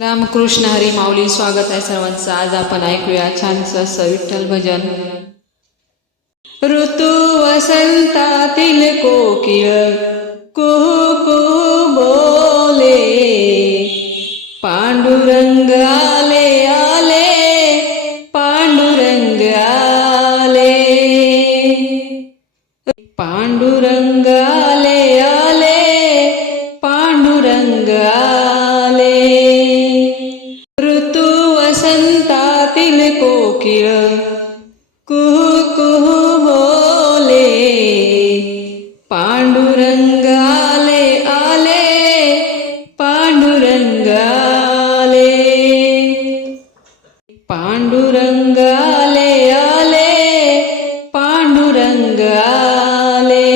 रामकृष्ण हरी माऊली स्वागत आहे सर्वांचं. आज आपण ऐकूया छानसं असं विठ्ठल भजन. ऋतू वसंतातील कोकिळ कुहू कुहू बोले पांडुरंग आले पांडुरंग आले आले पांडुरंग आले.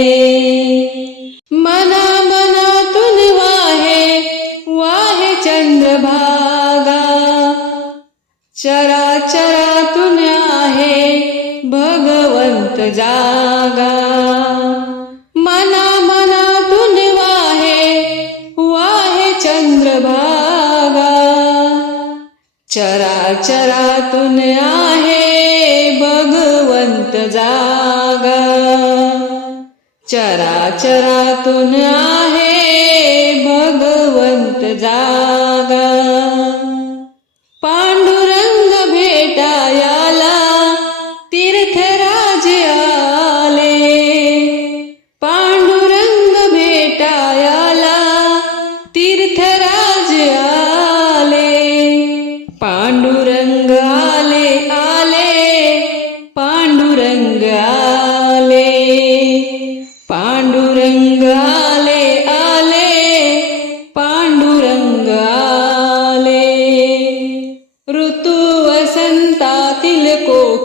मना मनातून वाहे वाहे चंद्रभागा. चराचरातून आहे भगवंत जागा. चराचरातून आहे भगवंत जागा. चराचरातून आहे भगवंत जागा. पांडुरंग भेटायाला तीर्थराज आले. पांडुरंग भेटायाला तीर्थ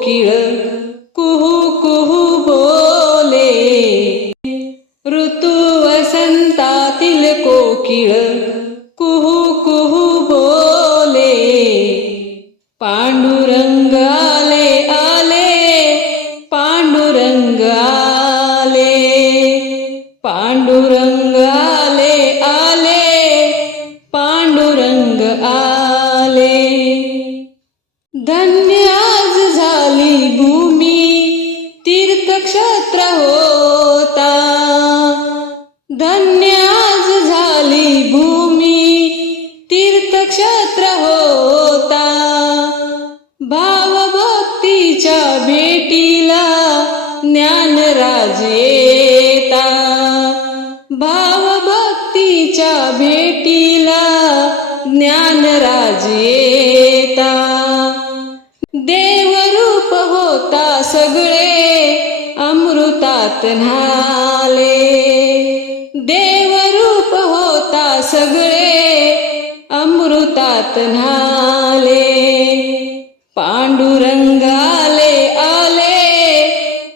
कोकिळ तीर्थक्षेत्र होता. धन्य आज झाली भूमी तीर्थक्षेत्र होता. भावभक्तीच्या भेटीला ज्ञानराज येता. भावभक्तीच्या भेटीला ज्ञानराज न्हाले देवरूप होता सगळे अमृतात न्हाले. पांडुरंग आले आले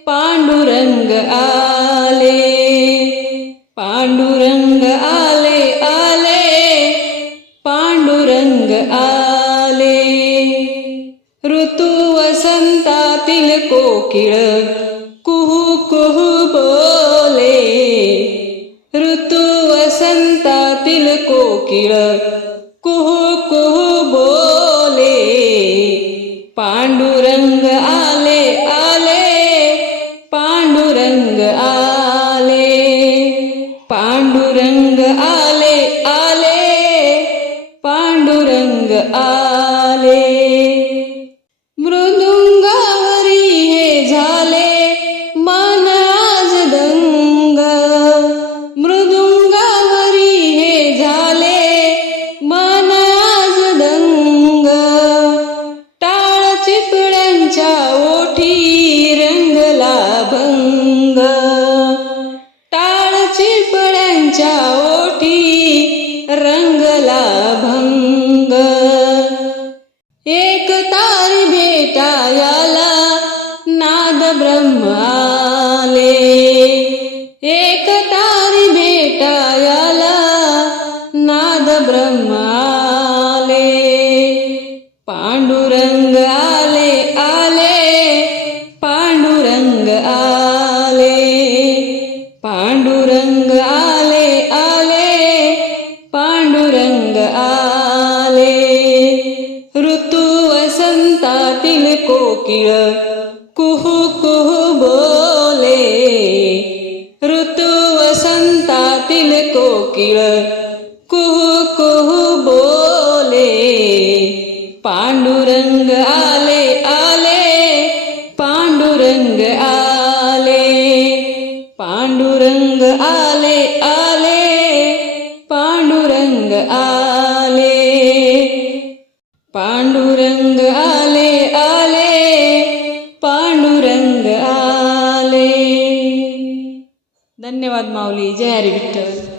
पांडुरंग आले. पांडुरंग आले आले. पांडुरंग आले. ऋतू वसंतातील कोकिळ कुहू बोले ऋतू वसंतातील कोकिळ कुहू आले ऋतू वसंतातील कोकिळ कुहू कुहू बोले ऋतू वसंतातील कोकिळ कुहू कुहू बोले पांडुरंग आले आले पांडुरंग पांडुरंग आले आले पांडुरंग आले. धन्यवाद माऊली जय हरी विठ्ठल.